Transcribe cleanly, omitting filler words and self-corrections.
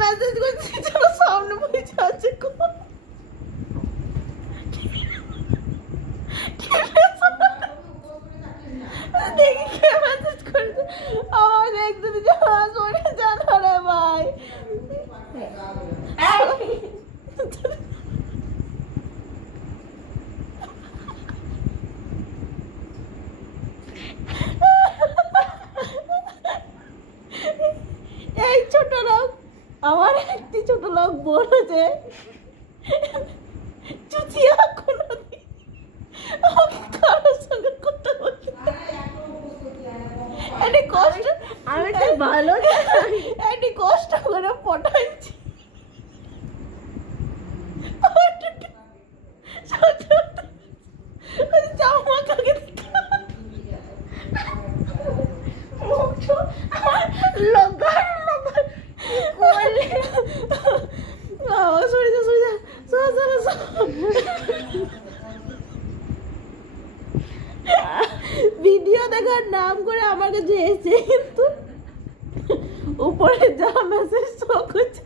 message করছি চলো সামনে বসে আছে দেখি কে মেসেজ করছে আমার দেখতে দিচ্ছে আমার শরীরে জানা রে ভাই এই ছোট লোক আমার একটি ছোট লোক বলেছে চুচিয়া কোনোদিন আমাকে কারোর সঙ্গে কথা বলতে একটি কষ্ট আমি তো ভালো একটি কষ্ট করে পটাচ্ছি জামা কাকে লগা কোলে সরি ভিডিও দেখার নাম করে আমার কাছে এসে কিন্তু উপরে যা মেসেজ শো করছে